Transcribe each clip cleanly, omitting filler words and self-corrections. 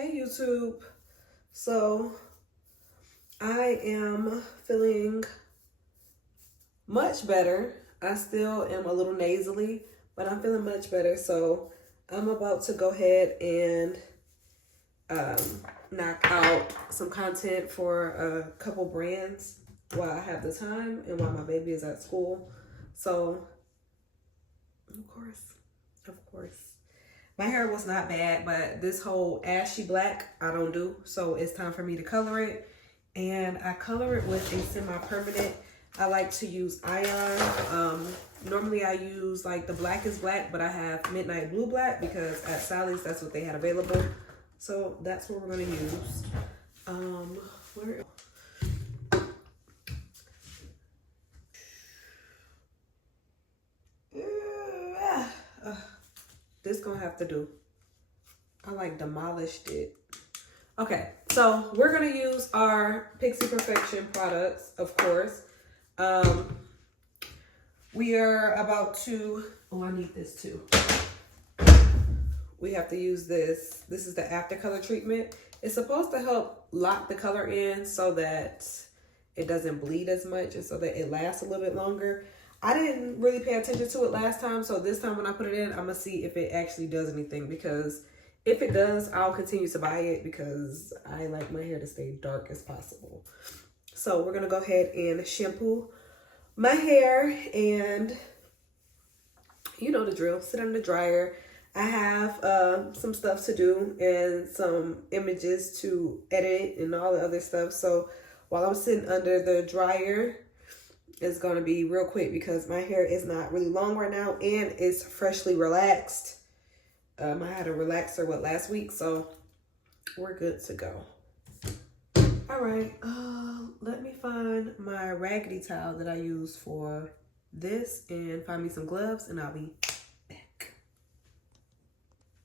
Hey YouTube. So I am feeling much better. I still am a little nasally, but I'm feeling much better. So I'm about to go ahead and knock out some content for a couple brands while I have the time and while my baby is at school. So of course. My hair was not bad, but this whole ashy black, I don't do. So it's time for me to color it. And I color it with a semi-permanent. I like to use Ion. Normally I use like the black is black, but I have midnight blue black because at Sally's, that's what they had available. So that's what we're gonna use. Where? This gonna have to do. I like demolished it. Okay, so we're gonna use our Pixie Perfection products, of course. We are about to, oh, I need this too. We have to use this. This is the after color treatment. It's supposed to help lock the color in so that it doesn't bleed as much and so that it lasts a little bit longer. I didn't really pay attention to it last time, so this time when I put it in, I'm gonna see if it actually does anything, because if it does, I'll continue to buy it because I like my hair to stay dark as possible. So we're gonna go ahead and shampoo my hair, and you know the drill, sit on the dryer. I have some stuff to do and some images to edit and all the other stuff. So while I'm sitting under the dryer, it's going to be real quick because my hair is not really long right now and it's freshly relaxed. I had a relaxer last week, so we're good to go. All right, let me find my raggedy towel that I use for this and find me some gloves and I'll be back.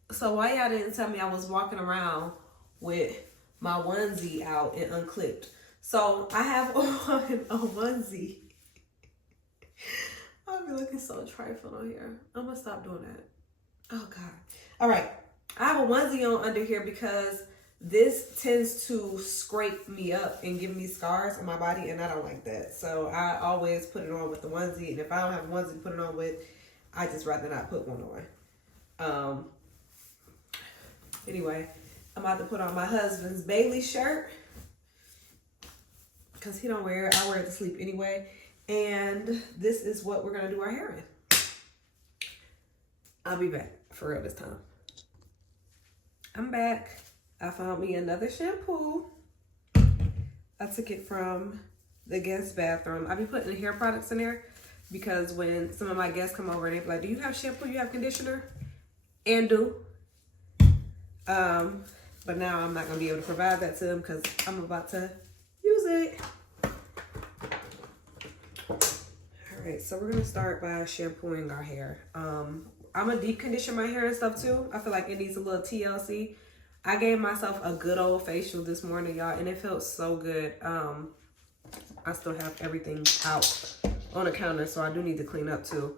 So why y'all didn't tell me I was walking around with my onesie out and unclipped? So I have on a onesie. I'll be looking so trifling on here. I'm gonna stop doing that. Oh God. All right. I have a onesie on under here because this tends to scrape me up and give me scars on my body, and I don't like that. So I always put it on with the onesie, and if I don't have a onesie to put it on with, I just rather not put one on. Anyway, I'm about to put on my husband's Bailey shirt because he don't wear it. I wear it to sleep anyway. And this is what we're going to do our hair in. I'll be back for real this time. I'm back. I found me another shampoo. I took it from the guest bathroom. I be putting the hair products in there because when some of my guests come over and they be like, do you have shampoo? You have conditioner? And do. But now I'm not going to be able to provide that to them because I'm about to use it. Alright, so we're gonna start by shampooing our hair. I'm gonna deep condition my hair and stuff too. I feel like it needs a little TLC. I gave myself a good old facial this morning, y'all, and it felt so good. I still have everything out on the counter, so I do need to clean up too.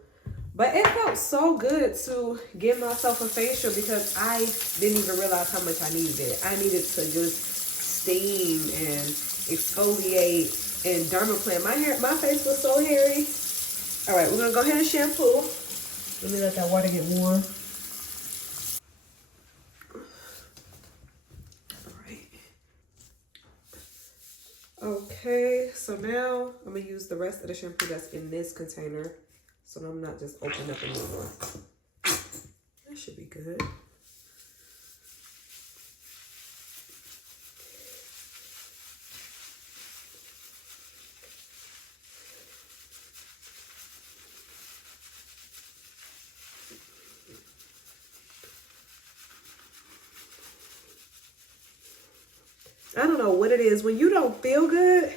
But it felt so good to give myself a facial because I didn't even realize how much I needed it. I needed to just steam and exfoliate and dermaplane. My face was so hairy. All right, we're gonna go ahead and shampoo. Let me let that water get warm. All right. Okay, so now I'm gonna use the rest of the shampoo that's in this container, so I'm not just opening up a new one. That should be good. I don't know what it is. When you don't feel good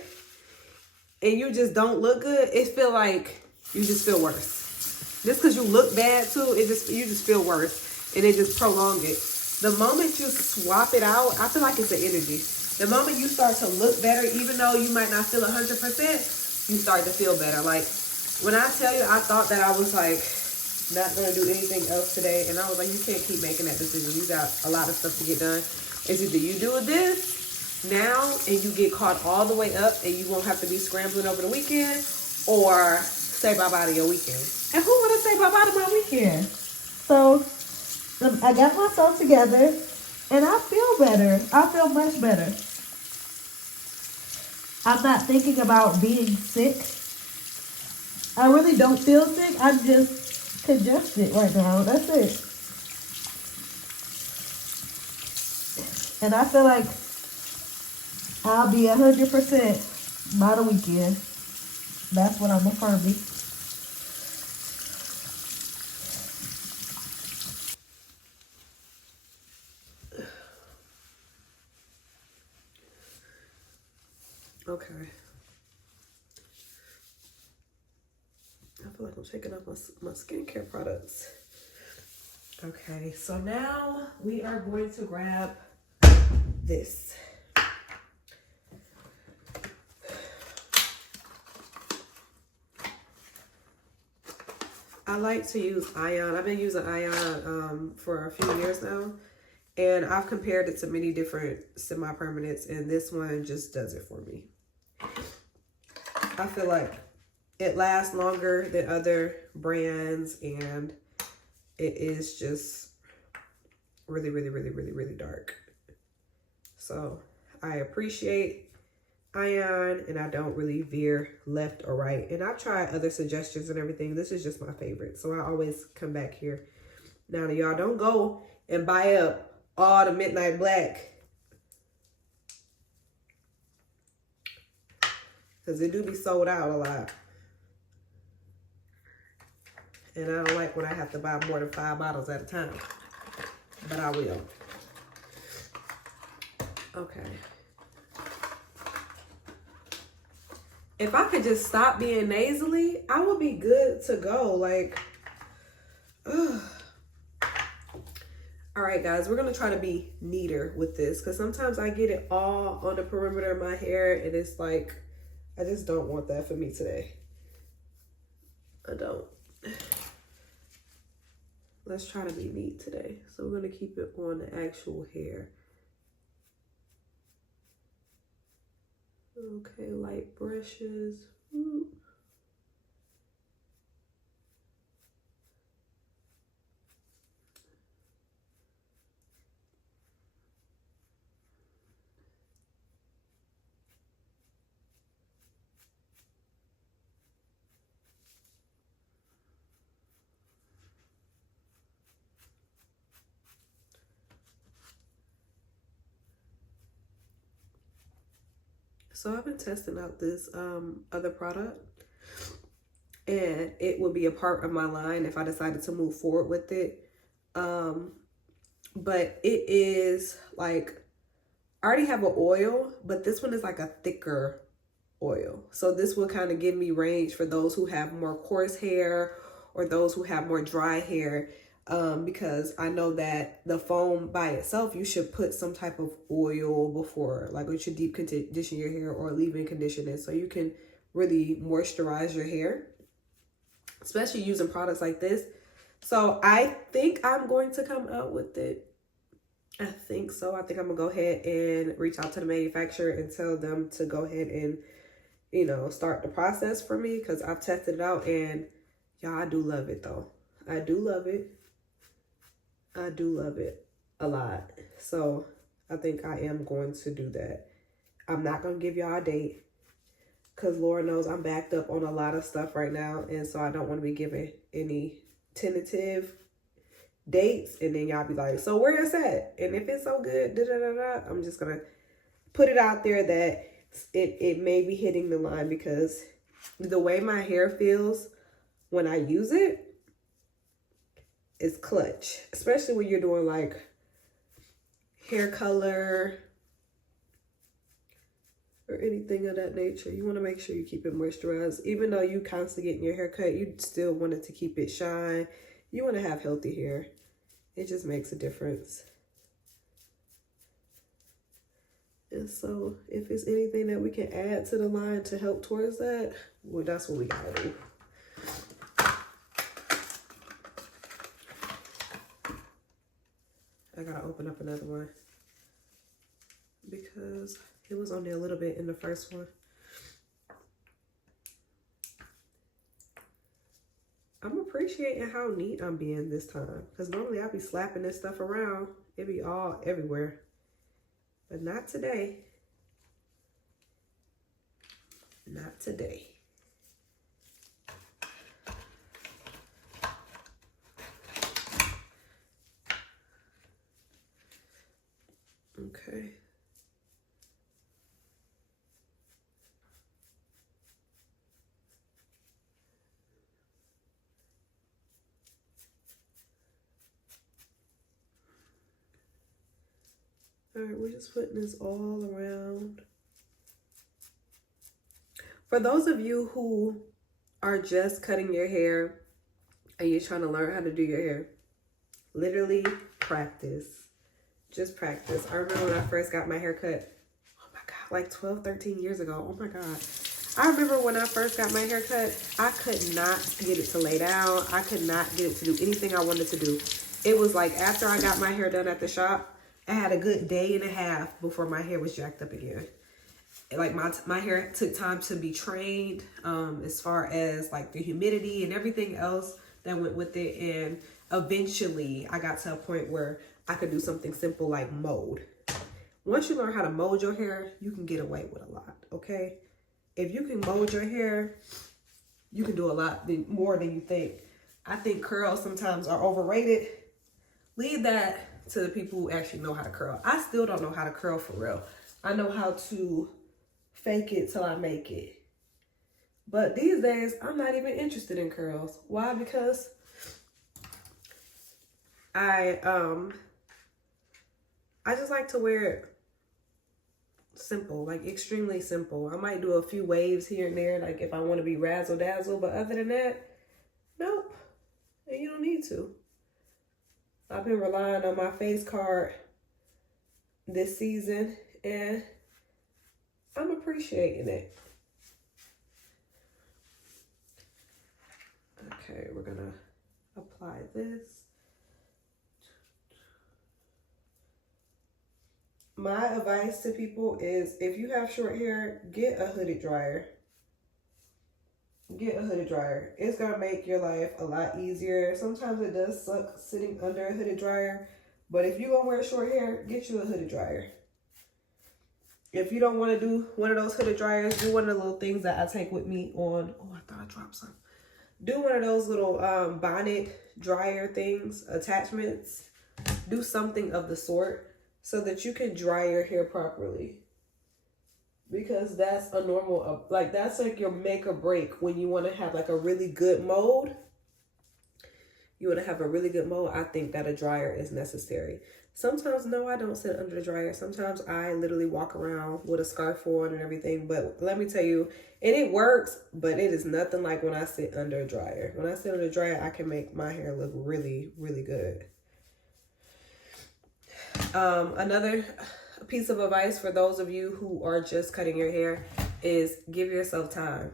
and you just don't look good, it feel like you just feel worse. Just because you look bad too, you just feel worse, and it just prolong it. The moment you swap it out, I feel like it's the energy. The moment you start to look better, even though you might not feel 100%, you start to feel better. Like when I tell you, I thought that I was like not going to do anything else today. And I was like, you can't keep making that decision. You got a lot of stuff to get done. It's either you do this now and you get caught all the way up and you won't have to be scrambling over the weekend, or say bye-bye to your weekend. And who want to say bye-bye to my weekend? So I got myself together and I feel better. I feel much better. I'm not thinking about being sick. I really don't feel sick. I'm just congested right now. That's it. And I feel like I'll be 100% by the weekend. That's what I'm affirming. Okay. I feel like I'm taking up my skincare products. Okay, so now we are going to grab this. I like to use Ion. I've been using Ion for a few years now. And I've compared it to many different semi-permanents. And this one just does it for me. I feel like it lasts longer than other brands. And it is just really, really, really, really, really dark. So I appreciate Ion, and I don't really veer left or right. And I've tried other suggestions and everything. This is just my favorite. So I always come back here. Now, y'all don't go and buy up all the Midnight Black, because it do be sold out a lot. And I don't like when I have to buy more than 5 bottles at a time. But I will. Okay. If I could just stop being nasally, I would be good to go. Like, ugh. All right, guys, we're going to try to be neater with this, because sometimes I get it all on the perimeter of my hair, and it's like, I just don't want that for me today. I don't. Let's try to be neat today. So we're going to keep it on the actual hair. Okay, light brushes. Ooh. So I've been testing out this other product, and it would be a part of my line if I decided to move forward with it. But it is like, I already have an oil, but this one is like a thicker oil. So this will kind of give me range for those who have more coarse hair or those who have more dry hair. Because I know that the foam by itself, you should put some type of oil before, like you should deep condition your hair or leave-in condition it, so you can really moisturize your hair, especially using products like this. So I think I'm going to come out with it. I think so. I think I'm gonna go ahead and reach out to the manufacturer and tell them to go ahead and, you know, start the process for me, because I've tested it out, and y'all, I do love it though. I do love it. I do love it a lot. So I think I am going to do that. I'm not going to give y'all a date, because Lord knows I'm backed up on a lot of stuff right now. And so I don't want to be giving any tentative dates. And then y'all be like, so where is that? And if it's so good, da, da, da, da, I'm just going to put it out there that it may be hitting the line, because the way my hair feels when I use it, is clutch, especially when you're doing like hair color or anything of that nature. You want to make sure you keep it moisturized. Even though you constantly getting your hair cut, you still want it to keep it shine. You want to have healthy hair. It just makes a difference. And so if it's anything that we can add to the line to help towards that, well, that's what we gotta do. gotta open up another one because it was on there a little bit in the first one. I'm appreciating how neat I'm being this time, because normally I'll be slapping this stuff around. It be all everywhere, but not today. Not today. Okay. All right, we're just putting this all around. For those of you who are just cutting your hair and you're trying to learn how to do your hair, literally practice. Just practice. I remember when I first got my hair cut, oh my God, like 12, 13 years ago. Oh my God. I remember when I first got my hair cut, I could not get it to lay down. I could not get it to do anything I wanted to do. It was like after I got my hair done at the shop, I had a good day and a half before my hair was jacked up again. Like my hair took time to be trained as far as like the humidity and everything else that went with it. And eventually I got to a point where I could do something simple like mold. Once you learn how to mold your hair, you can get away with a lot, okay? If you can mold your hair, you can do a lot more than you think. I think curls sometimes are overrated. Leave that to the people who actually know how to curl. I still don't know how to curl for real. I know how to fake it till I make it. But these days, I'm not even interested in curls. Why? Because I just like to wear it simple, like extremely simple. I might do a few waves here and there, like if I want to be razzle dazzle, but other than that, nope. And you don't need to. I've been relying on my face card this season and I'm appreciating it. Okay, we're gonna apply this. My advice to people is if you have short hair, get a hooded dryer. Get a hooded dryer. It's gonna make your life a lot easier. Sometimes it does suck sitting under a hooded dryer, but if you're gonna wear short hair, get you a hooded dryer. If you don't want to do one of those hooded dryers, do one of the little things that I take with me on. Oh, I thought I dropped some. Do one of those little bonnet dryer things, attachments. Do something of the sort so that you can dry your hair properly. Because that's a normal, like that's like your make or break when you want to have like a really good mold. You want to have a really good mold, I think that a dryer is necessary. Sometimes, no, I don't sit under the dryer. Sometimes I literally walk around with a scarf on and everything. But let me tell you, and it works, but it is nothing like when I sit under a dryer. When I sit under a dryer, I can make my hair look really, really good. Another piece of advice for those of you who are just cutting your hair is give yourself time.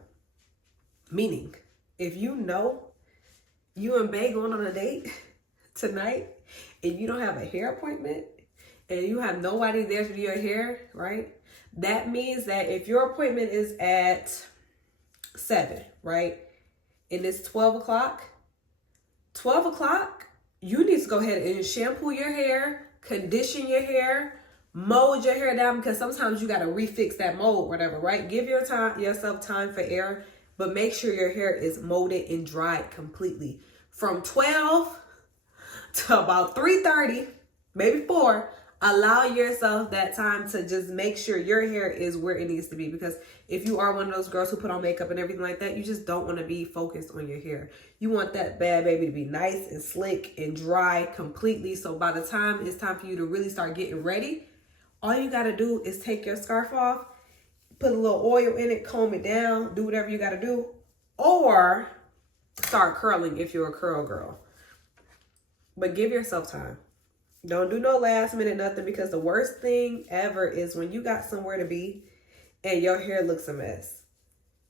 Meaning, if you know you and Bae going on a date tonight and you don't have a hair appointment and you have nobody there to do your hair, right? That means that if your appointment is at 7, right? And it's 12 o'clock, you need to go ahead and shampoo your hair, condition your hair, mold your hair down, because sometimes you got to refix that mold, whatever, right? Give yourself time for air, but make sure your hair is molded and dried completely. From 12 to about 3:30, maybe 4, allow yourself that time to just make sure your hair is where it needs to be. Because if you are one of those girls who put on makeup and everything like that, you just don't want to be focused on your hair. You want that bad baby to be nice and slick and dry completely. So by the time it's time for you to really start getting ready, all you got to do is take your scarf off, put a little oil in it, comb it down, do whatever you got to do, or start curling if you're a curl girl. But give yourself time. Don't do no last minute nothing, because the worst thing ever is when you got somewhere to be and your hair looks a mess.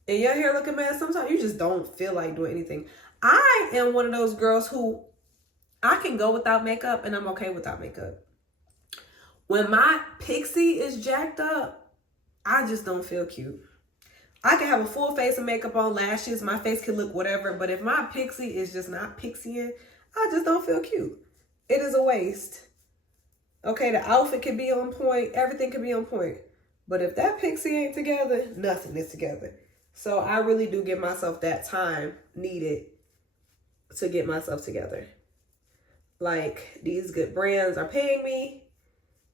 And your hair look a mess, sometimes you just don't feel like doing anything. I am one of those girls who I can go without makeup and I'm okay without makeup. When my Pixie is jacked up, I just don't feel cute. I can have a full face of makeup on, lashes, my face can look whatever, but if my Pixie is just not Pixieing, I just don't feel cute. It is a waste. Okay, the outfit can be on point, everything can be on point. But if that Pixie ain't together, nothing is together. So I really do give myself that time needed to get myself together. Like, these good brands are paying me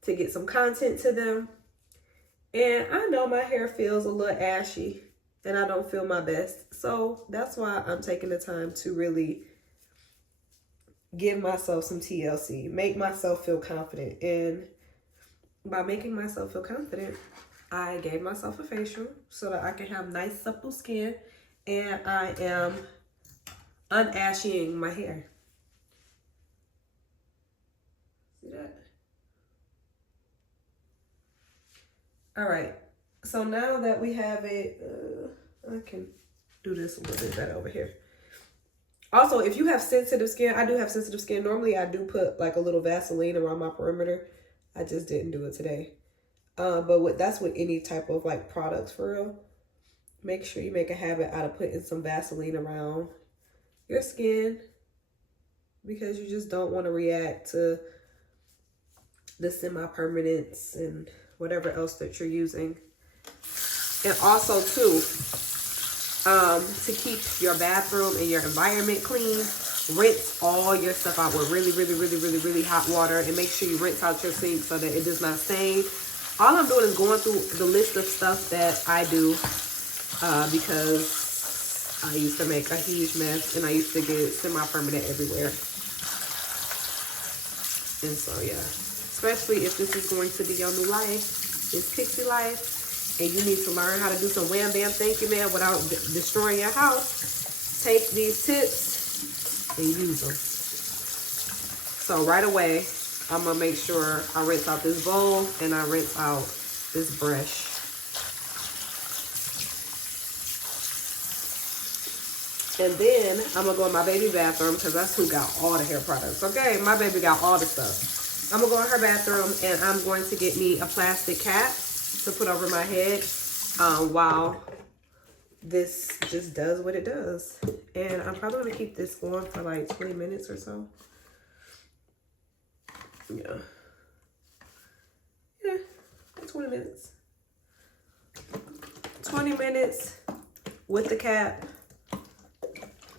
to get some content to them. And I know my hair feels a little ashy and I don't feel my best. So that's why I'm taking the time to really give myself some TLC, make myself feel confident. And by making myself feel confident, I gave myself a facial so that I can have nice, supple skin. And I am unashying my hair. See that? All right, so now that we have it, I can do this a little bit better over here. Also, if you have sensitive skin, I do have sensitive skin. Normally, I do put like a little Vaseline around my perimeter. I just didn't do it today. But that's with any type of like products for real. Make sure you make a habit out of putting some Vaseline around your skin because you just don't want to react to the semi-permanents and whatever else that you're using. And also too, to keep your bathroom and your environment clean, rinse all your stuff out with really, really, really, really, really hot water, and make sure you rinse out your sink so that it does not stain. All I'm doing is going through the list of stuff that I do because I used to make a huge mess and I used to get semi-permanent everywhere. And so yeah, especially if this is going to be your new life, this Pixie life, and you need to learn how to do some wham bam thank you man without destroying your house, take these tips and use them. So right away, I'm gonna make sure I rinse out this bowl and I rinse out this brush. And then I'm gonna go in my baby bathroom because that's who got all the hair products. Okay, my baby got all the stuff. I'm gonna go in her bathroom and I'm going to get me a plastic cap to put over my head while this just does what it does. And I'm probably gonna keep this on for like 20 minutes or so. Yeah, 20 minutes. 20 minutes with the cap,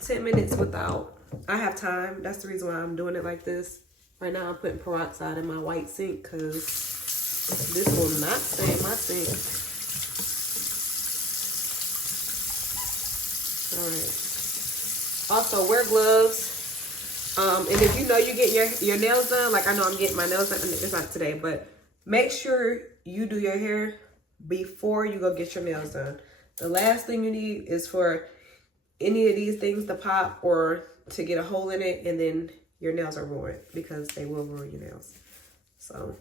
10 minutes without. I have time. That's the reason why I'm doing it like this. Right now I'm putting peroxide in my white sink because this will not stay in my sink. All right. Also, wear gloves. And if you know you're getting your nails done, like I know I'm getting my nails done, it's not today, but make sure you do your hair before you go get your nails done. The last thing you need is for any of these things to pop or to get a hole in it, and then your nails are ruined because they will ruin your nails. So,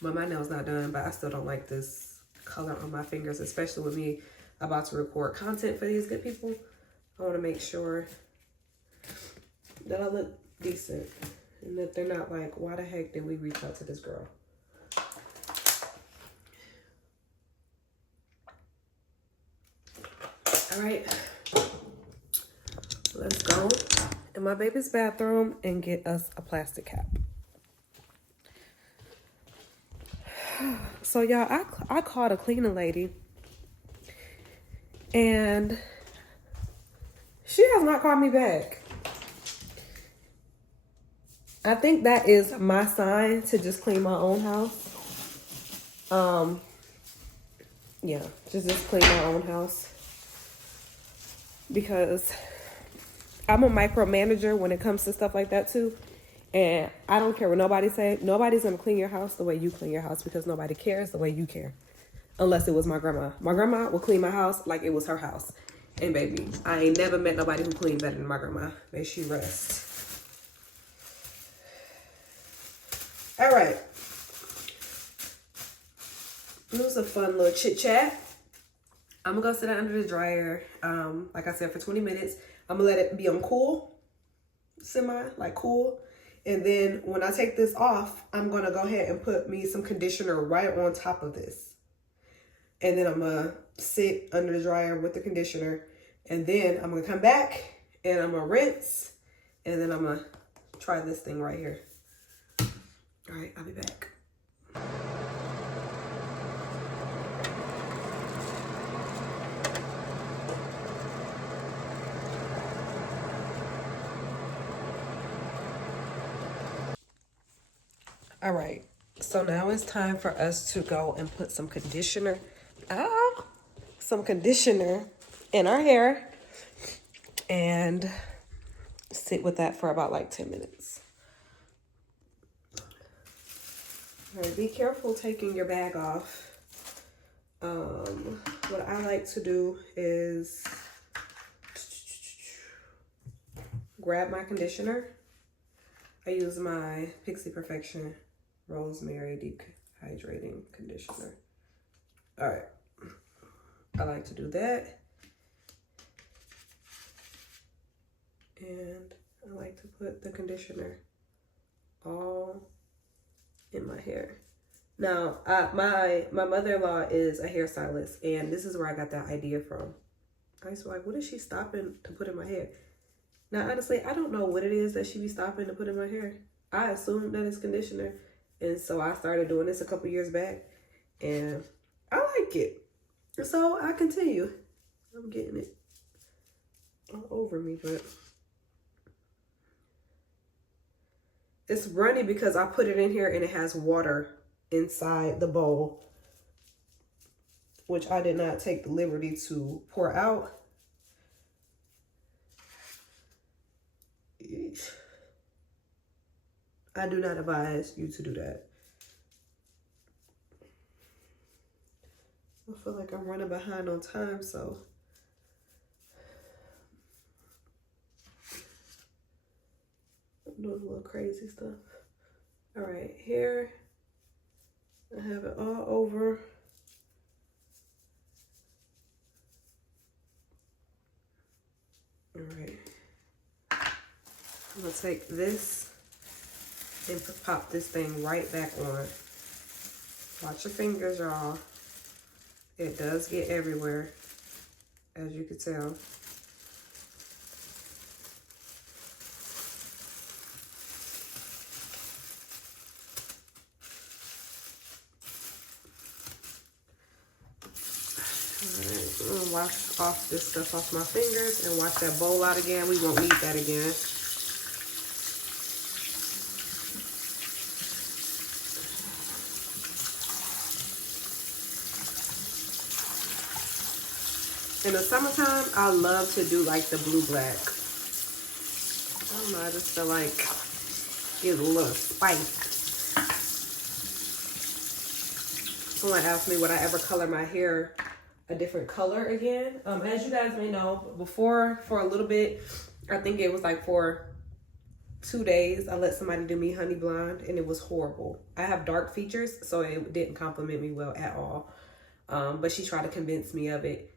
but my nails not done, but I still don't like this color on my fingers, especially with me about to record content for these good people. I want to make sure that I look decent and that they're not like, why the heck did we reach out to this girl? All right, let's go in my baby's bathroom and get us a plastic cap. So y'all, I called a cleaning lady and she has not called me back. I think that is my sign to just clean my own house. Yeah, just clean my own house. Because I'm a micromanager when it comes to stuff like that too. And I don't care what nobody say. Nobody's going to clean your house the way you clean your house because nobody cares the way you care. Unless it was my grandma. My grandma would clean my house like it was her house. And baby, I ain't never met nobody who cleaned better than my grandma. May she rest. All right. It was a fun little chit chat. I'm gonna go sit under the dryer, like I said, for 20 minutes. I'm gonna let it be on cool, semi, like cool. And then when I take this off, I'm going to go ahead and put me some conditioner right on top of this. And then I'm going to sit under the dryer with the conditioner. And then I'm going to come back and I'm going to rinse. And then I'm going to try this thing right here. All right, I'll be back. All right, so now it's time for us to go and put some conditioner, some conditioner in our hair and sit with that for about like 10 minutes. All right, be careful taking your bag off. What I like to do is grab my conditioner. I use my Pixie Perfection Rosemary Deep Hydrating Conditioner. All right, I like to do that. And I like to put the conditioner all in my hair. Now, my mother-in-law is a hairstylist, and this is where I got that idea from. I was like, what is she stopping to put in my hair? Now, honestly, I don't know what it is that she be stopping to put in my hair. I assume that it's conditioner. And so I started doing this a couple years back, and I like it. So I continue. I'm getting it all over me, but it's runny because I put it in here and it has water inside the bowl, which I did not take the liberty to pour out. I do not advise you to do that. I feel like I'm running behind on time, so I'm doing a little crazy stuff. All right, here I have it all over. All right, I'm gonna take this and pop this thing right back on. Watch your fingers, y'all. It does get everywhere, as you can tell. Alright, I'm gonna wash off this stuff off my fingers and wash that bowl out again. We won't need that again. In the summertime, I love to do like the blue black. I don't know, I just feel like it's a little spice. Someone asked me would I ever color my hair a different color again. As you guys may know, before, for a little bit, I think it was like for 2 days, I let somebody do me honey blonde and it was horrible. I have dark features, so it didn't compliment me well at all. But she tried to convince me of it,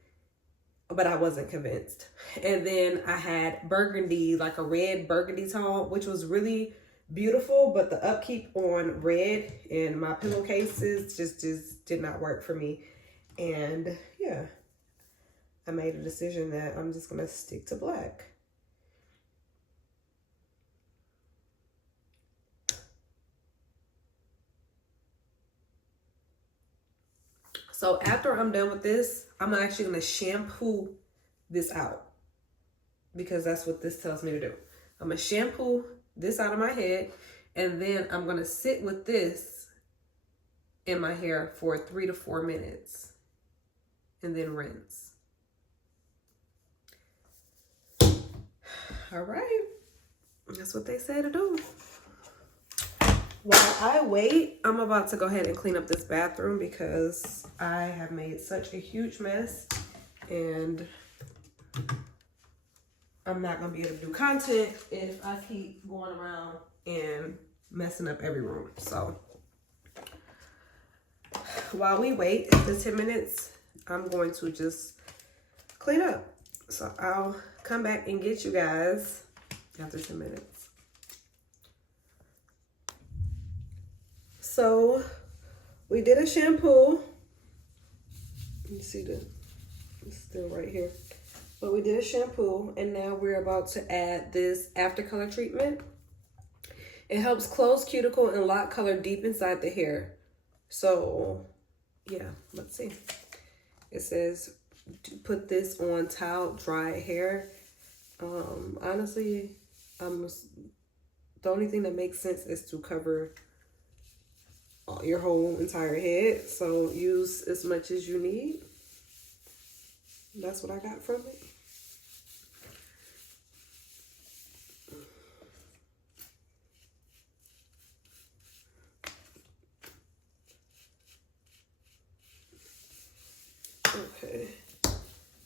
but I wasn't convinced. And then I had burgundy, like a red burgundy tone, which was really beautiful, but the upkeep on red and my pillowcases just did not work for me. And yeah, I made a decision that I'm just gonna stick to black. So after I'm done with this, I'm actually gonna shampoo this out because that's what this tells me to do. I'm gonna shampoo this out of my head, and then I'm gonna sit with this in my hair for 3 to 4 minutes and then rinse. All right, that's what they say to do. While I wait, I'm about to go ahead and clean up this bathroom because I have made such a huge mess and I'm not gonna be able to do content if I keep going around and messing up every room. So while we wait the 10 minutes, I'm going to just clean up. So I'll come back and get you guys after 10 minutes. So we did a shampoo. You see it's still right here. But we did a shampoo, and now we're about to add this after color treatment. It helps close cuticle and lock color deep inside the hair. So yeah, let's see. It says put this on towel dry hair. Honestly, the only thing that makes sense is to cover your whole entire head. So use as much as you need. That's what I got from it. Okay.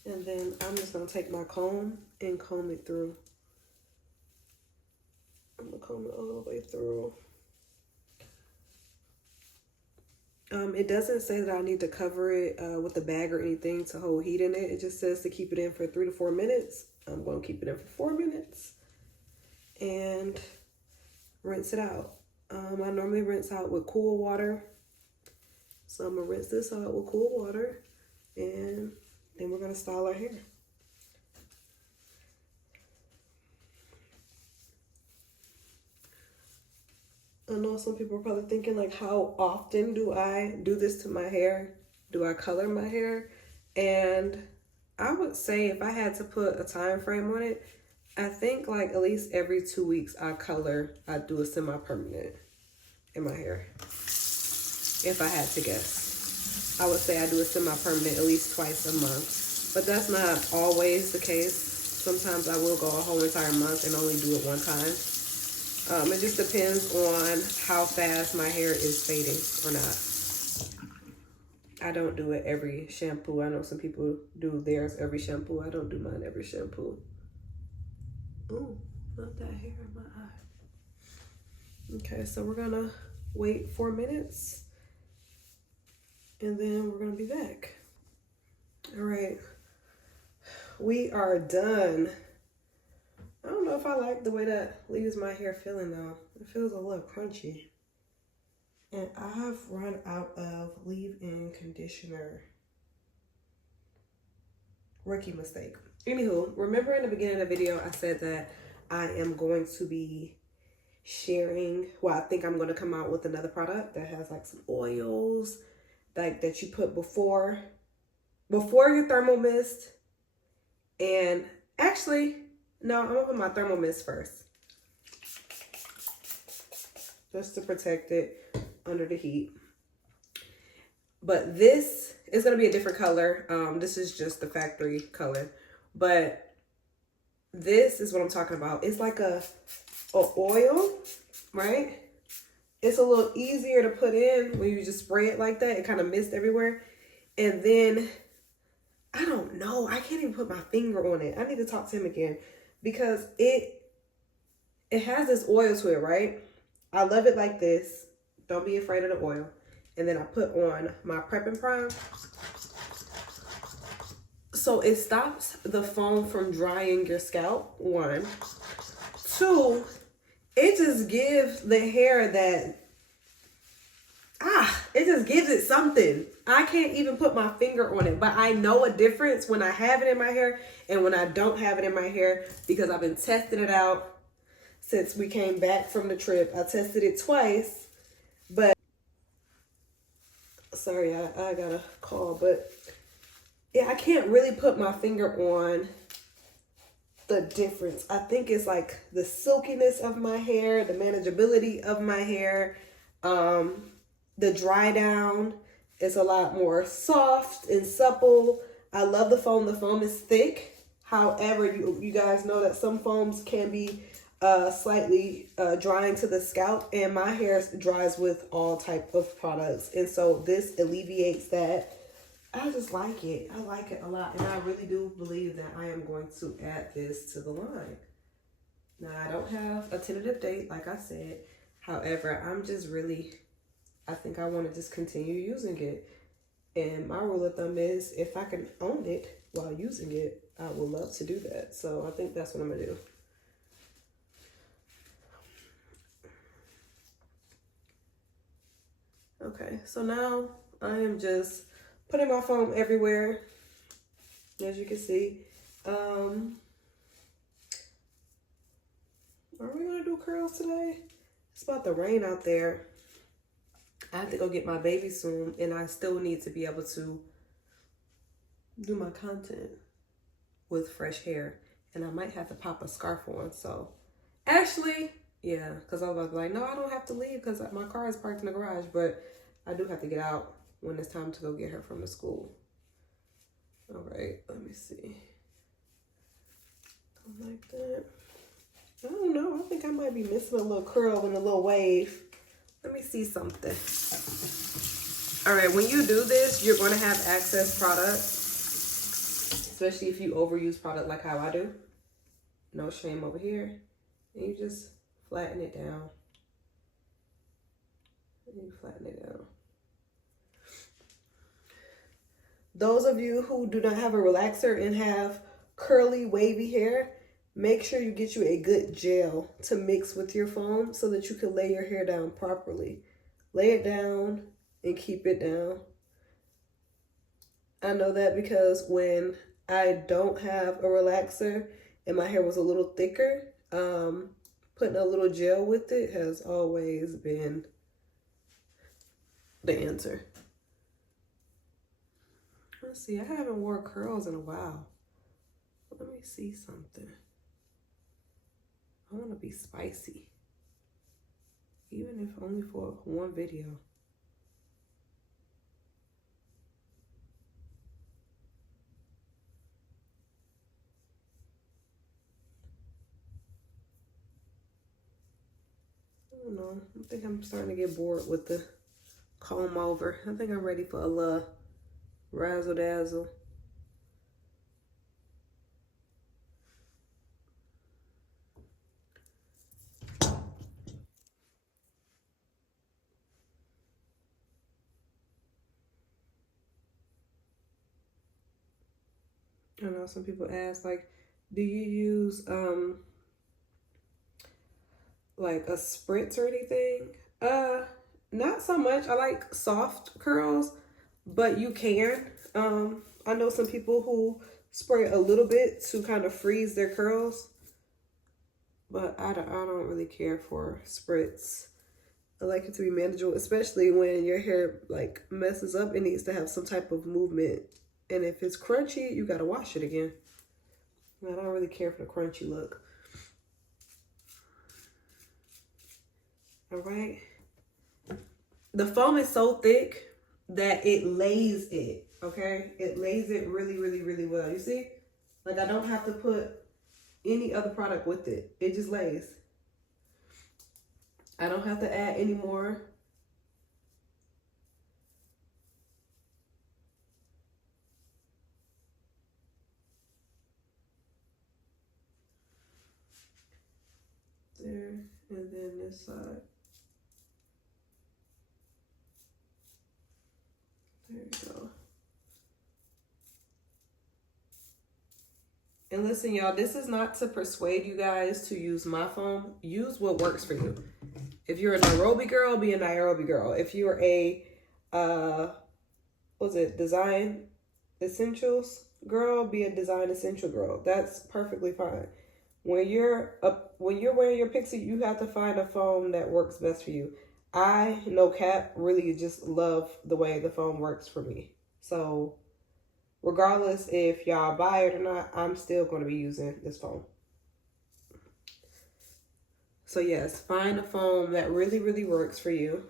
And then I'm just going to take my comb and comb it through. I'm going to comb it all the way through. It doesn't say that I need to cover it with a bag or anything to hold heat in it. It just says to keep it in for 3 to 4 minutes. I'm going to keep it in for 4 minutes and rinse it out. I normally rinse out with cool water. So I'm going to rinse this out with cool water, and then we're going to style our hair. I know some people are probably thinking, like, how often do I do this to my hair? Do I color my hair? And I would say if I had to put a time frame on it, I think like at least every 2 weeks I do a semi-permanent in my hair. If I had to guess, I would say I do a semi-permanent at least twice a month. But that's not always the case. Sometimes I will go a whole entire month and only do it one time. It just depends on how fast my hair is fading or not. I don't do it every shampoo. I know some people do theirs every shampoo. I don't do mine every shampoo. Ooh, not that hair in my eye. Okay, so we're gonna wait 4 minutes and then we're gonna be back. All right, we are done. I don't know if I like the way that leaves my hair feeling though. It feels a little crunchy. And I've run out of leave-in conditioner. Rookie mistake. Anywho, remember in the beginning of the video, I said that I am going to be sharing, well, I think I'm going to come out with another product that has like some oils like that you put before your thermal mist. And actually, no, I'm gonna put my thermal mist first, just to protect it under the heat. But this is gonna be a different color. This is just the factory color, but this is what I'm talking about. It's like a oil, right? It's a little easier to put in when you just spray it like that. It kind of mists everywhere. And then, I don't know, I can't even put my finger on it. I need to talk to him again because it has this oil to it, right? I love it like this. Don't be afraid of the oil. And then I put on my Prep and Prime. So it stops the foam from drying your scalp, 1. 2, it just gives the hair that, it just gives it something. I can't even put my finger on it, but I know a difference when I have it in my hair and when I don't have it in my hair because I've been testing it out since we came back from the trip. I tested it twice, but sorry, I got a call, but yeah, I can't really put my finger on the difference. I think it's like the silkiness of my hair, the manageability of my hair, the dry down is a lot more soft and supple. I love the foam. The foam is thick. However, you guys know that some foams can be slightly drying to the scalp, and my hair dries with all type of products, and so this alleviates that. I just like it. I like it a lot, and I really do believe that I am going to add this to the line. Now, I don't have a tentative date, like I said. However, I think I want to just continue using it. And my rule of thumb is if I can own it while using it, I would love to do that. So I think that's what I'm going to do. Okay, so now I am just putting my foam everywhere, as you can see. Are we gonna do curls today? It's about to rain out there. I have to go get my baby soon, and I still need to be able to do my content with fresh hair. And I might have to pop a scarf on. So actually, yeah, because I was like, no, I don't have to leave because my car is parked in the garage, but I do have to get out when it's time to go get her from the school. All right, let me see. Like that. I don't know. I think I might be missing a little curl and a little wave. Let me see something. All right, when you do this, you're going to have excess product, especially if you overuse product like how I do. No shame over here. And you just flatten it down. And you flatten it down. Those of you who do not have a relaxer and have curly, wavy hair, make sure you get you a good gel to mix with your foam so that you can lay your hair down properly. Lay it down and keep it down. I know that because when I don't have a relaxer and my hair was a little thicker, putting a little gel with it has always been the answer. Let's see, I haven't worn curls in a while. Let me see something. I want to be spicy, even if only for one video. I don't know. I think I'm starting to get bored with the comb over. I think I'm ready for a little razzle dazzle. I know some people ask, like, do you use like a spritz or anything? Not so much. I like soft curls, but you can. I know some people who spray a little bit to kind of freeze their curls, but I don't really care for spritz. I like it to be manageable, especially when your hair like messes up. It needs to have some type of movement. And if it's crunchy, you gotta wash it again. I don't really care for the crunchy look. All right. The foam is so thick that it lays it, okay? It lays it really, really, really well. You see? Like I don't have to put any other product with it. It just lays. I don't have to add any more. There, and then this side. There you go. And listen, y'all, this is not to persuade you guys to use my foam. Use what works for you. If you're a Nairobi girl, be a Nairobi girl. If you're a, Design Essentials girl, be a Design Essential girl. That's perfectly fine. When you're wearing your Pixie, you have to find a foam that works best for you. I, no cap, really just love the way the foam works for me. So regardless if y'all buy it or not, I'm still going to be using this foam. So yes, find a foam that really, really works for you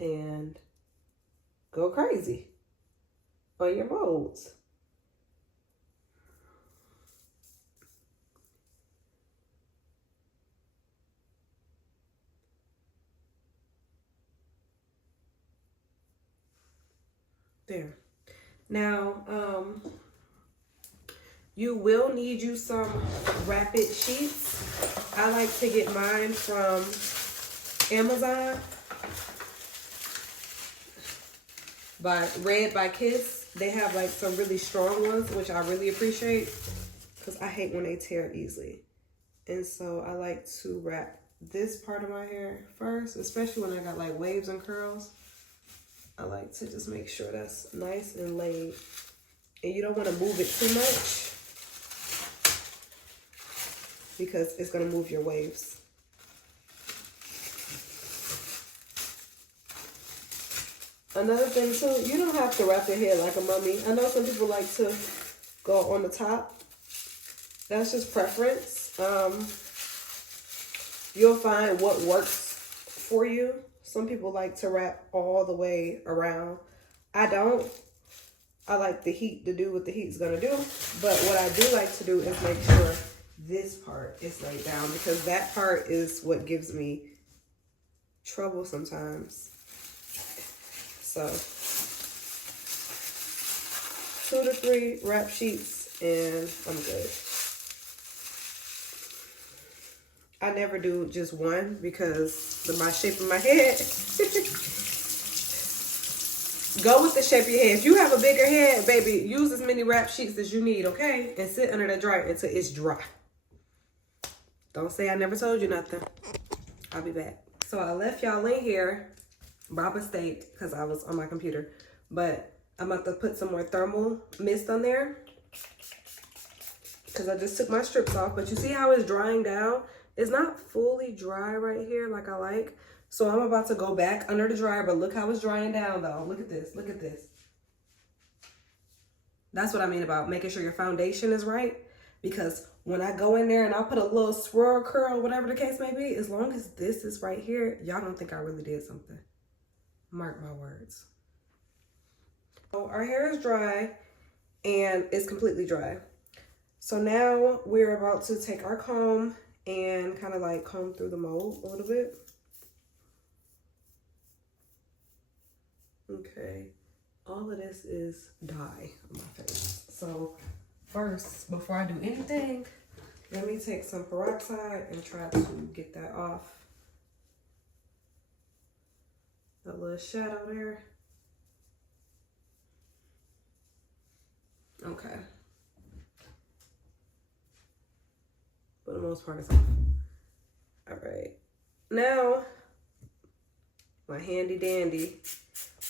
and go crazy on your molds. There. Now, you will need you some rapid sheets. I like to get mine from Amazon Read by Kiss. They have like some really strong ones, which I really appreciate because I hate when they tear easily. And so I like to wrap this part of my hair first, especially when I got like waves and curls. I like to just make sure that's nice and laid. And you don't want to move it too much because it's going to move your waves. Another thing too, you don't have to wrap your hair like a mummy. I know some people like to go on the top. That's just preference. You'll find what works for you. Some people like to wrap all the way around. I don't. I like the heat to do what the heat's gonna do. But what I do like to do is make sure this part is laid down, because that part is what gives me trouble sometimes. So 2 to 3 wrap sheets and I'm good. I never do just one because of my shape of my head. Go with the shape of your head. If you have a bigger head, baby, use as many wrap sheets as you need, okay? And sit under the dryer until it's dry. Don't say I never told you nothing. I'll be back. So I left y'all in here by mistake because I was on my computer. But I'm about to put some more thermal mist on there because I just took my strips off. But you see how it's drying down? It's not fully dry right here like I like. So I'm about to go back under the dryer, but look how it's drying down though. Look at this, look at this. That's what I mean about making sure your foundation is right. Because when I go in there and I put a little swirl, curl, whatever the case may be, as long as this is right here, y'all don't think I really did something. Mark my words. So our hair is dry and it's completely dry. So now we're about to take our comb and kind of like comb through the mold a little bit. Okay, all of this is dye on my face. So first, before I do anything, let me take some peroxide and try to get that off. That little shadow there. Okay. For the most part, it's off. All right. Now, my handy dandy.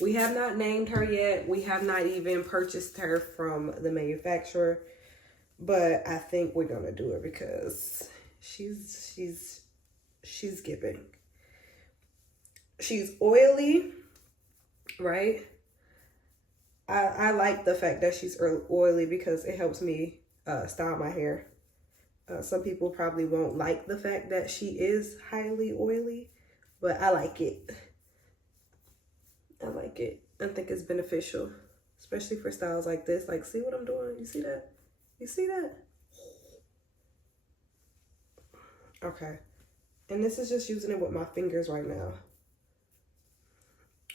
We have not named her yet. We have not even purchased her from the manufacturer, but I think we're gonna do it because she's giving. She's oily, right? I like the fact that she's oily because it helps me style my hair. Some people probably won't like the fact that she is highly oily, but I like it. I like it. I think it's beneficial, especially for styles like this. Like, see what I'm doing? You see that? You see that? Okay. And this is just using it with my fingers right now.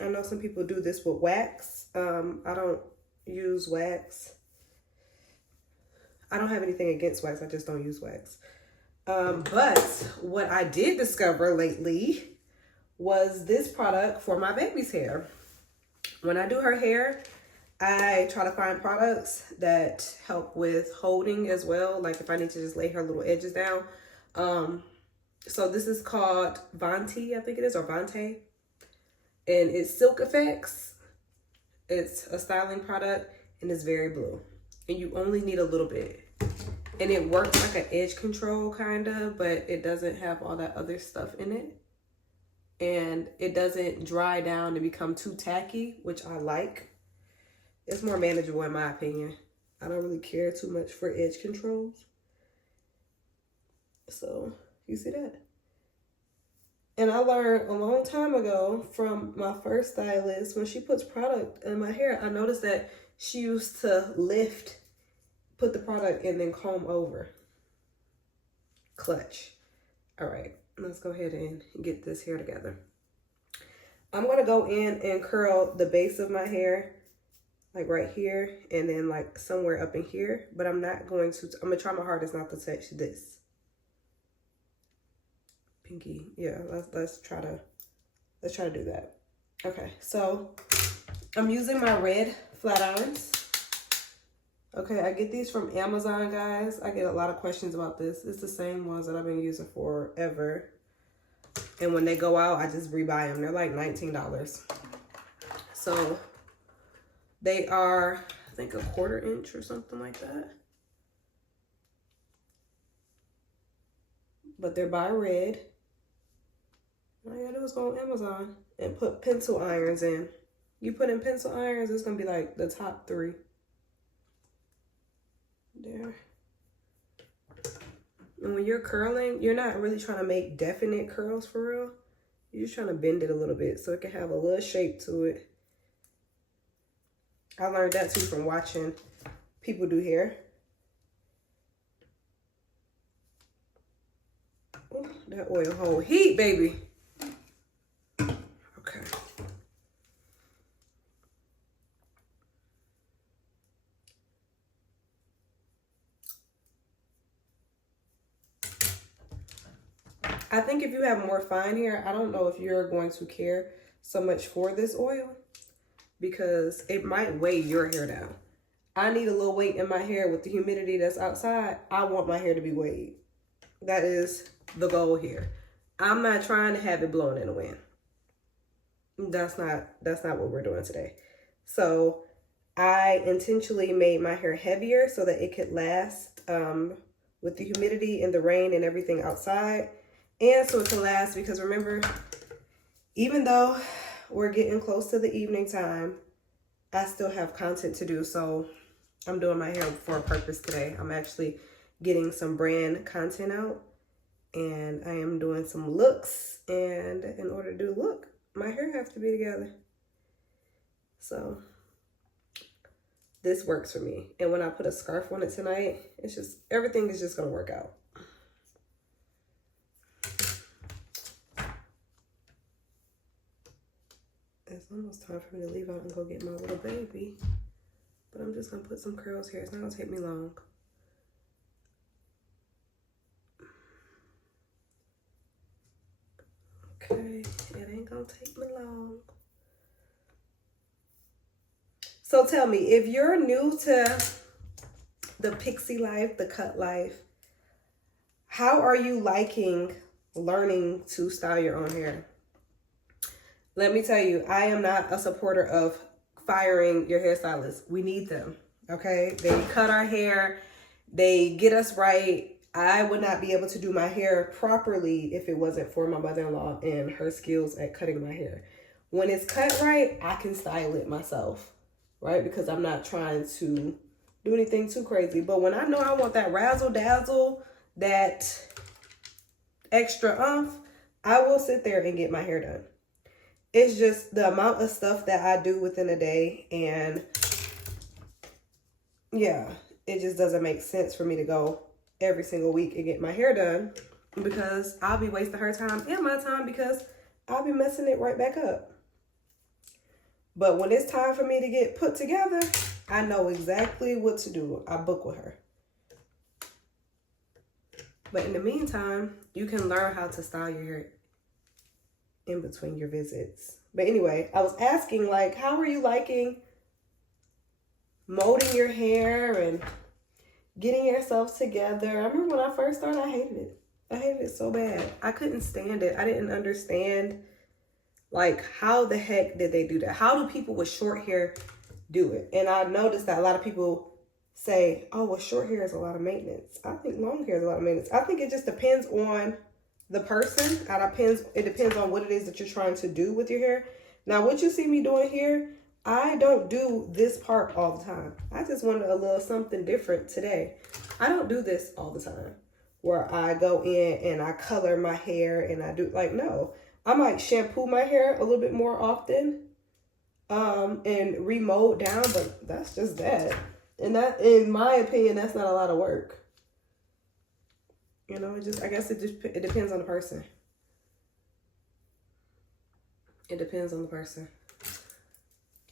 I know some people do this with wax. I don't use wax. I don't have anything against wax. I just don't use wax. But what I did discover lately was this product for my baby's hair. When I do her hair, I try to find products that help with holding as well. Like if I need to just lay her little edges down. So this is called Vanti, I think it is, or Vante. And it's Silk Effects. It's a styling product and it's very blue. And you only need a little bit. And it works like an edge control kind of, but it doesn't have all that other stuff in it. And it doesn't dry down to become too tacky, which I like. It's more manageable in my opinion. I don't really care too much for edge controls. So, you see that? And I learned a long time ago from my first stylist, when she puts product in my hair, I noticed that she used to lift, put the product, and then comb over. Clutch. All right, let's go ahead and get this hair together. I'm going to go in and curl the base of my hair, like right here, and then like somewhere up in here. But I'm not going to, I'm going to try my hardest not to touch this. Pinky, yeah, let's try to do that. Okay, so I'm using my red flat irons. Okay, I get these from Amazon, guys. I get a lot of questions about this. It's the same ones that I've been using forever. And when they go out, I just rebuy them. They're like $19. So they are, I think, a 1/4 inch or something like that. But they're by Red. All you gotta do is go on Amazon and put pencil irons in. You put in pencil irons, it's gonna be like the top 3. There. And when you're curling, you're not really trying to make definite curls for real. You're just trying to bend it a little bit so it can have a little shape to it. I learned that too from watching people do hair. Ooh, that oil hold heat, baby. Okay. I think if you have more fine hair, I don't know if you're going to care so much for this oil because it might weigh your hair down. I need a little weight in my hair with the humidity that's outside. I want my hair to be weighed. That is the goal here. I'm not trying to have it blowing in the wind. That's not what we're doing today. So I intentionally made my hair heavier so that it could last with the humidity and the rain and everything outside. And so it can last because remember, even though we're getting close to the evening time, I still have content to do. So I'm doing my hair for a purpose today. I'm actually getting some brand content out and I am doing some looks. And in order to do the look, my hair has to be together. So this works for me. And when I put a scarf on it tonight, it's just, everything is just gonna work out. It's almost time for me to leave out and go get my little baby. But I'm just gonna put some curls here. It's not gonna take me long. Okay, it ain't gonna take me long. So tell me, if you're new to the Pixie life, the cut life, how are you liking learning to style your own hair? Let me tell you, I am not a supporter of firing your hairstylist. We need them, okay? They cut our hair. They get us right. I would not be able to do my hair properly if it wasn't for my mother-in-law and her skills at cutting my hair. When it's cut right, I can style it myself, right? Because I'm not trying to do anything too crazy. But when I know I want that razzle-dazzle, that extra oomph, I will sit there and get my hair done. It's just the amount of stuff that I do within a day. And yeah, it just doesn't make sense for me to go every single week and get my hair done because I'll be wasting her time and my time because I'll be messing it right back up. But when it's time for me to get put together, I know exactly what to do. I book with her. But in the meantime, you can learn how to style your hair in between your visits. But anyway, I was asking, like, how are you liking molding your hair and getting yourself together? I remember when I first started, I hated it. I hated it so bad. I couldn't stand it. I didn't understand, like, how the heck did they do that? How do people with short hair do it? And I noticed that a lot of people say, oh, well, short hair is a lot of maintenance. I think long hair is a lot of maintenance. I think it just depends on the person. It depends on what it is that you're trying to do with your hair. Now, what you see me doing here, I don't do this part all the time. I just wanted a little something different today. I don't do this all the time where I go in and I color my hair and I do, like, no. I might shampoo my hair a little bit more often and remold down, but that's just that. And that, in my opinion, that's not a lot of work. You know, I guess it depends on the person. It depends on the person.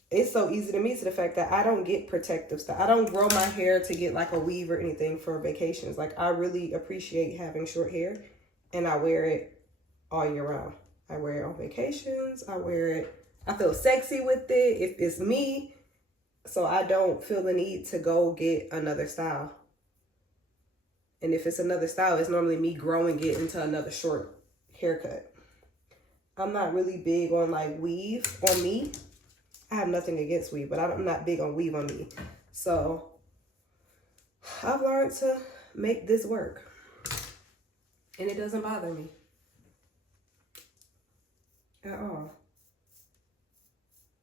It's so easy to me to the fact that I don't get protective stuff. I don't grow my hair to get like a weave or anything for vacations. Like, I really appreciate having short hair and I wear it all year round. I wear it on vacations. I feel sexy with it if it's me. So I don't feel the need to go get another style. And if it's another style, it's normally me growing it into another short haircut. I'm not really big on like weave on me. I have nothing against weave, but I'm not big on weave on me. So I've learned to make this work. And it doesn't bother me at all.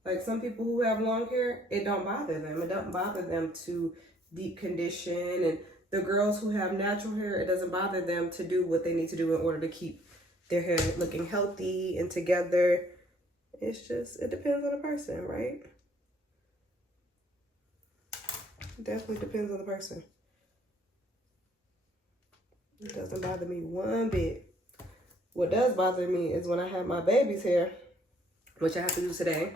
Like some people who have long hair, it don't bother them. It doesn't bother them to deep condition. And the girls who have natural hair, it doesn't bother them to do what they need to do in order to keep their hair looking healthy and together. It's just, it depends on the person, right? It definitely depends on the person. It doesn't bother me one bit. What does bother me is when I have my baby's hair, which I have to do today.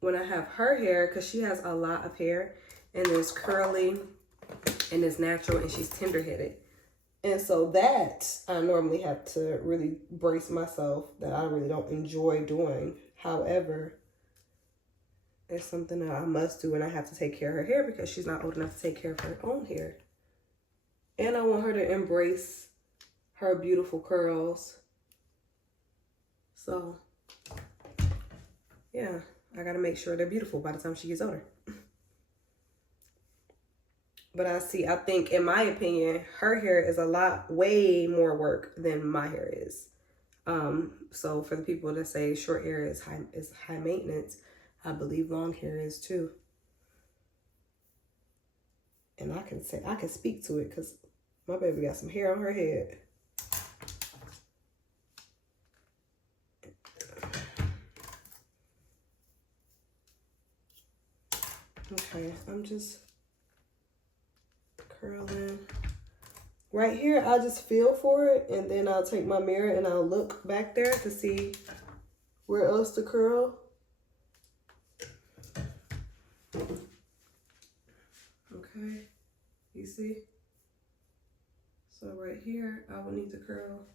When I have her hair, because she has a lot of hair, and there's curly and it's natural, and she's tender-headed. And so that I normally have to really brace myself that I really don't enjoy doing. However, it's something that I must do, and I have to take care of her hair because she's not old enough to take care of her own hair. And I want her to embrace her beautiful curls. So, yeah, I gotta make sure they're beautiful by the time she gets older. But I think, in my opinion, her hair is way more work than my hair is. So for the people that say short hair is high maintenance, I believe long hair is too. And I can speak to it because my baby got some hair on her head. Okay, I'm just curling. Right here, I'll just feel for it, and then I'll take my mirror and I'll look back there to see where else to curl. Okay, you see? So right here, I will need to curl.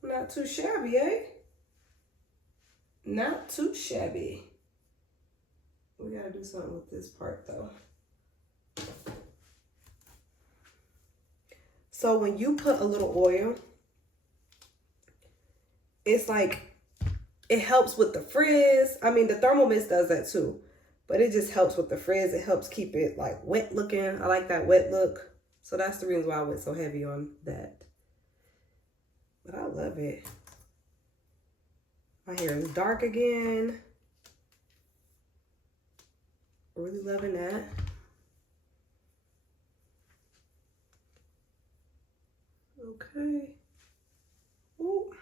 Not too shabby, eh? Not too shabby. We gotta do something with this part though. So when you put a little oil, it's like, it helps with the frizz. I mean, the thermal mist does that too, but it just helps with the frizz. It helps keep it like wet looking. I like that wet look. So that's the reason why I went so heavy on that. But I love it. My hair is dark again. Really loving that. Okay. Ooh.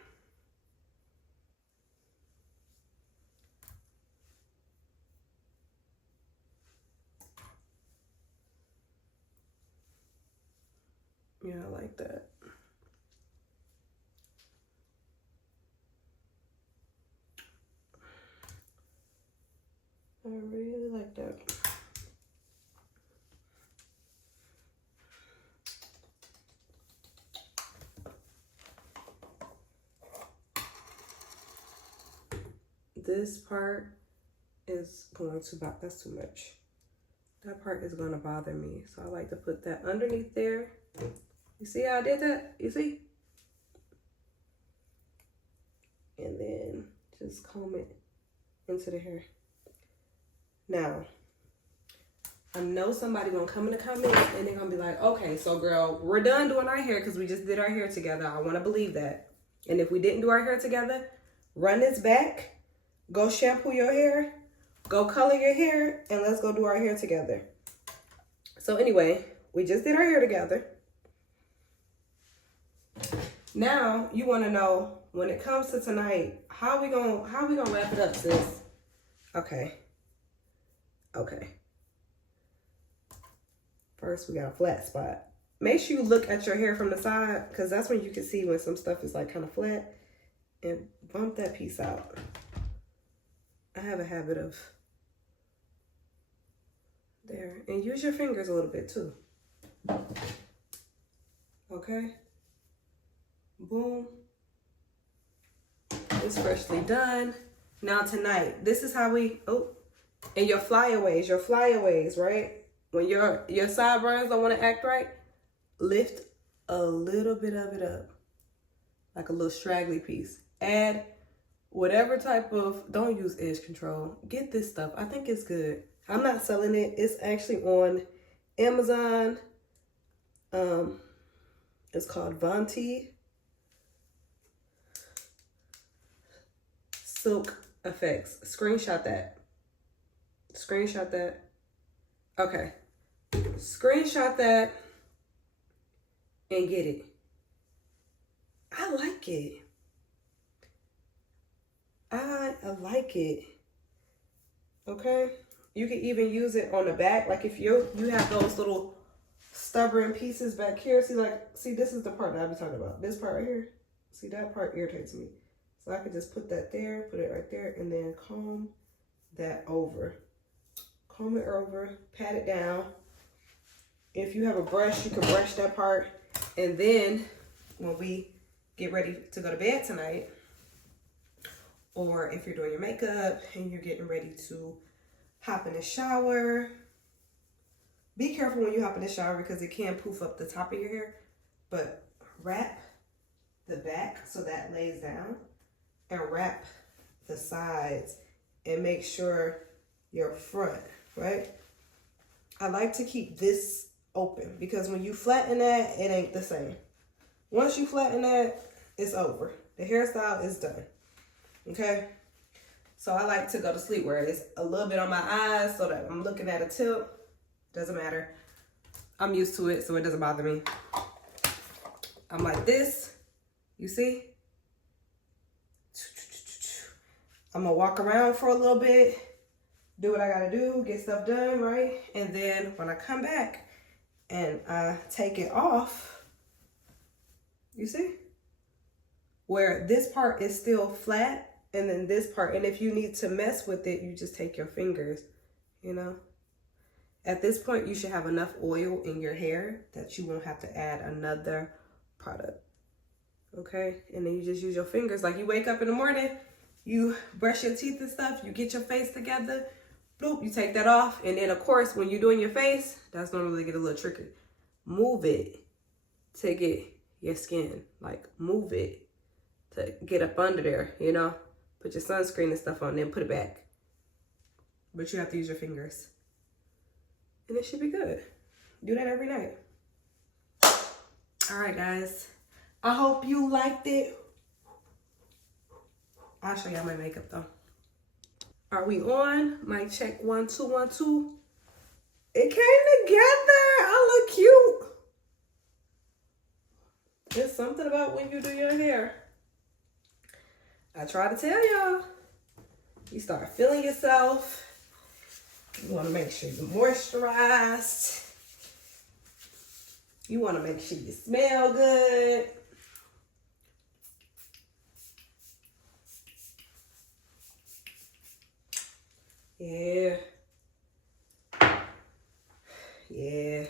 Yeah, I like that. I really like that. This part is going to bother, that's too much. That part is going to bother me. So I like to put that underneath there. You see how I did that? You see? And then just comb it into the hair. Now, I know somebody gonna come in the comments and they're gonna be like, okay, so girl, we're done doing our hair because we just did our hair together. I wanna believe that. And if we didn't do our hair together, run this back, go shampoo your hair, go color your hair, and let's go do our hair together. So anyway, we just did our hair together. Now you wanna know, when it comes to tonight, how we gonna wrap it up, sis? Okay. First, we got a flat spot. Make sure you look at your hair from the side, because that's when you can see when some stuff is like kind of flat. And bump that piece out. I have a habit of there. And use your fingers a little bit too. Okay. Boom. It's freshly done. Now tonight, this is how we, and your flyaways, right? When your sideburns don't want to act right, lift a little bit of it up. Like a little straggly piece. Add whatever type of, don't use edge control. Get this stuff. I think it's good. I'm not selling it. It's actually on Amazon. It's called Vanti Silk Effects. Screenshot that. Screenshot that. Okay. Screenshot that and get it. I like it. I like it. Okay. You can even use it on the back. Like if you have those little stubborn pieces back here. See, this is the part that I be talking about. This part right here. See, that part irritates me. So I could just put that there, put it right there, and then comb that over. Comb it over, pat it down. If you have a brush, you can brush that part. And then when we get ready to go to bed tonight, or if you're doing your makeup and you're getting ready to hop in the shower, be careful when you hop in the shower because it can poof up the top of your hair, but wrap the back so that lays down and wrap the sides and make sure your front, right? I like to keep this open because when you flatten that, it ain't the same. Once you flatten that, it's over. The hairstyle is done. Okay? So I like to go to sleep where it's a little bit on my eyes so that I'm looking at a tip. Doesn't matter. I'm used to it, so it doesn't bother me. I'm like this. You see? I'm gonna walk around for a little bit, do what I gotta do, get stuff done, right? And then when I come back and I take it off, you see? Where this part is still flat and then this part, and if you need to mess with it, you just take your fingers, you know? At this point, you should have enough oil in your hair that you won't have to add another product, okay? And then you just use your fingers. Like you wake up in the morning, you brush your teeth and stuff, you get your face together, bloop, you take that off. And then of course, when you're doing your face, that's normally get a little tricky. Move it to get your skin, like move it to get up under there, you know? Put your sunscreen and stuff on, then put it back. But you have to use your fingers. And it should be good. Do that every night. All right, guys. I hope you liked it. I'll show y'all my makeup though. Are we on? Mic check 1 2 1 2. It came together. I look cute. There's something about when you do your hair. I try to tell y'all. You start feeling yourself. You want to make sure you're moisturized. You want to make sure you smell good. Yeah. Yeah.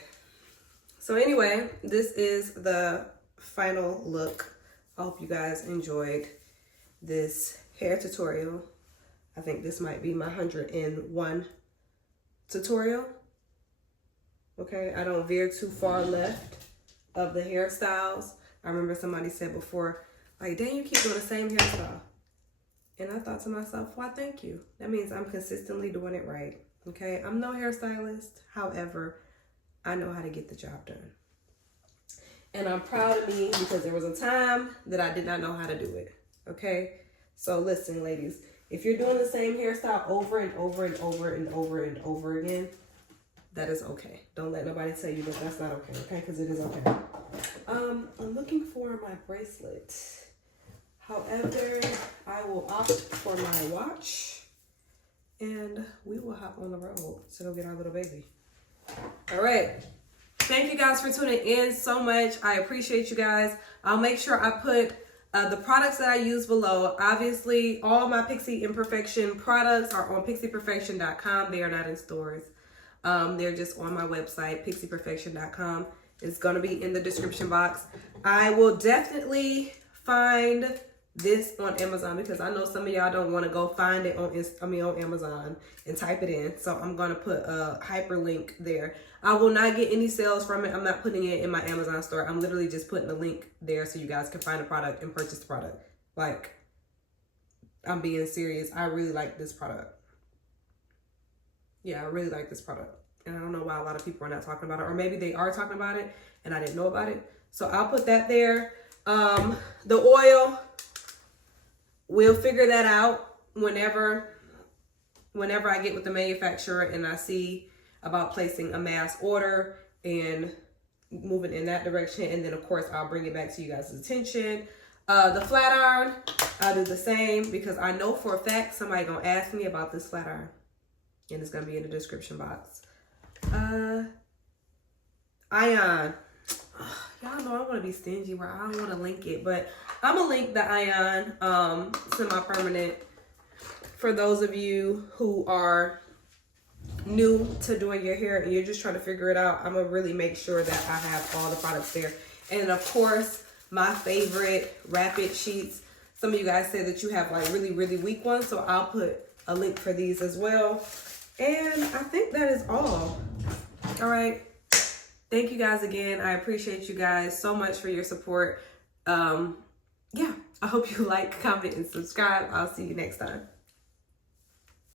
So anyway, this is the final look. I hope you guys enjoyed this hair tutorial. I think this might be my 101 tutorial. Okay, I don't veer too far left of the hairstyles. I remember somebody said before, like, dang, you keep doing the same hairstyle. And I thought to myself, why, thank you. That means I'm consistently doing it right. Okay, I'm no hairstylist. However, I know how to get the job done. And I'm proud of me because there was a time that I did not know how to do it. Okay, so listen, ladies, if you're doing the same hairstyle over and over and over and over and over again, that is okay. Don't let nobody tell you that that's not okay, okay? Because it is okay. I'm looking for my bracelet. However, I will opt for my watch and we will hop on the road to go get our little baby. All right. Thank you guys for tuning in so much. I appreciate you guys. I'll make sure I put the products that I use below. Obviously, all my Pixie Imperfection products are on pixieperfection.com. They are not in stores. They're just on my website, pixieperfection.com. It's gonna be in the description box. I will definitely find this on Amazon because I know some of y'all don't want to go find it on on Amazon and type it in. So I'm gonna put a hyperlink there. I will not get any sales from it. I'm not putting it in my Amazon store. I'm literally just putting a link there so you guys can find the product and purchase the product. Like, I'm being serious. I really like this product. Yeah, I really like this product. And I don't know why a lot of people are not talking about it. Or maybe they are talking about it and I didn't know about it. So I'll put that there. The oil, we'll figure that out whenever I get with the manufacturer and I see about placing a mass order and moving in that direction. And then, of course, I'll bring it back to you guys' attention. The flat iron, I'll do the same because I know for a fact somebody gonna ask me about this flat iron. And it's gonna be in the description box. Ion. Y'all know I want to be stingy where I don't want to link it, but I'm gonna link the Ion semi-permanent for those of you who are new to doing your hair and you're just trying to figure it out. I'm gonna really make sure that I have all the products there. And of course, my favorite rapid sheets. Some of you guys said that you have like really, really weak ones, so I'll put a link for these as well. And I think that is all. All right. Thank you guys again. I appreciate you guys so much for your support. Yeah, I hope you like, comment, and subscribe. I'll see you next time.